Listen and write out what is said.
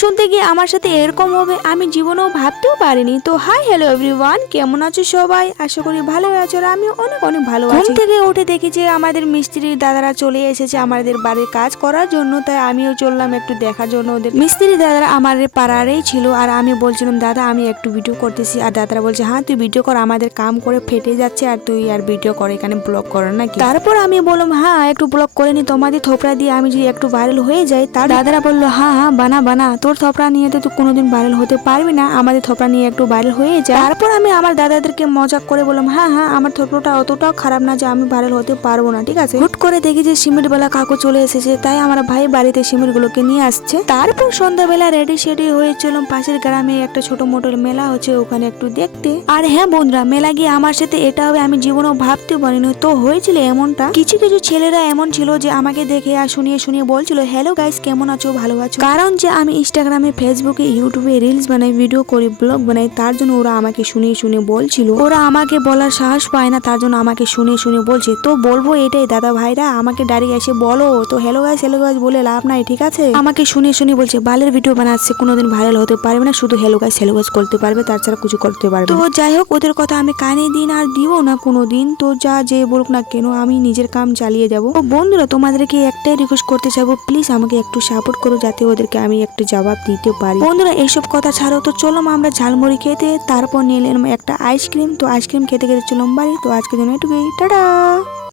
শুনতে গিয়ে আমার সাথে এরকম হবে আমি জীবনেও ভাবতেও পারিনি। তো হাই হ্যালো এভরিওয়ান, কেমন আছো সবাই? আশা করি ভালো আছো। আর আমি অনেক অনেক ভালো আছি। ঘুম থেকে উঠে দেখি যে আমাদের মিস্ত্রির দাদারা চলে এসেছে আমাদের বাড়ির কাজ করার জন্য। তাই আমিও চললাম একটু দেখার জন্য। ওদের মিস্ত্রি দাদারা আমাদের পাড়ারেই ছিল। আর আমি বলছিলাম দাদা আমি একটু ভিডিও করতেছি। আর দাদারা বলছে হ্যাঁ তুই ভিডিও কর, আমাদের কাম করে ফেটে যাচ্ছে আর তুই আর ভিডিও করে এখানে ব্লগ কর নাকি। তারপর আমি বললাম হ্যাঁ একটু ব্লগ করে নি, তোমাদের থোপড়া দিয়ে আমি যদি একটু ভাইরাল হয়ে যাই। তার দাদারা বললো হ্যাঁ হ্যাঁ বানা বানা, তোর থোপড়া নিয়ে তো তুই কোনোদিন ভাইরাল হতে পারবি না, আমাদের থোপড়া নিয়ে একটু ভাইরাল হয়ে যায়। তারপর আমি আমার দাদাদেরকে মজাক করে বললাম হ্যাঁ হ্যাঁ আমার থোপড়াটা অতটাও খারাপ না যে আমি ভাইরাল হতে পারবো না, ঠিক আছে। হুট করে দেখি যে সিমেন্ট বেলা কাকু চলে এসেছে। তাই আমার ভাই বাড়িতে সিমেন্ট গুলোকে নিয়ে আসছে। তারপর সন্ধ্যাবেলা রেডি সেডি হয়েছিলাম, পাশের গ্রামে একটা ছোট মোটো মেলা হচ্ছে ওখানে একটু দেখতে। আর হ্যাঁ বন্ধুরা, মেলা গিয়ে আমার সাথে এটা হবে আমি জীবনেও ভাবতে পারিনি। তো হয়েছিল এমনটা, কিছু কিছু ছেলেরা এমন ছিল যে আমাকে দেখে আর শুনিয়ে শুনিয়ে বলছিল হ্যালো গাইস কেমন আছো, ভালো আছো। কারণ যে আমি ইনস্টাগ্রামে ফেসবুকে ইউটিউবে রিলস বানাই, ভিডিও করি, ব্লগ বানাই, তার জন্য ওরা আমাকে শুনিয়ে শুনিয়ে বলছিল। ওরা আমাকে বলার সাহস পায় না, তার জন্য আমাকে শুনিয়ে শুনিয়ে বলছে। তো বলবো এটাই দাদা ভাইরা আমাকে ডাইরেক্ট এসে বলো তো হ্যালো গাইস বলে লাভ নাই, ঠিক আছে। আমাকে শুনিয়ে শুনিয়ে বলছে বালের ভিডিও বানাচ্ছে, কোনোদিন ভাইরাল হতে পারবে না, শুধু হ্যালো গাইস করতে পারবে, তাছাড়া কিছু করতে পারবে। তো যাই হোক ওদের কথা আমি কানে দিন আর দিব না কোনোদিন। তো যা যে বলুক না কেন আমি নিজের কাম চালিয়ে যাবো। বন্ধুরা তোমাদেরকে একটাই রিকোয়েস্ট করতে চাইবো, প্লিজ আমাকে একটু সাপোর্ট করো যাতে ওদেরকে আমি একটু জবাব দিতে পারি। বন্ধুরা এইসব কথা ছাড়ো, তো চলো আমরা ঝালমুড়ি খেতে, তারপর নিয়ে এলাম একটা আইসক্রিম। তো আইসক্রিম খেতে খেতে চললাম বাড়ি। তো আজকের জন্য এটুকুই, টাটা।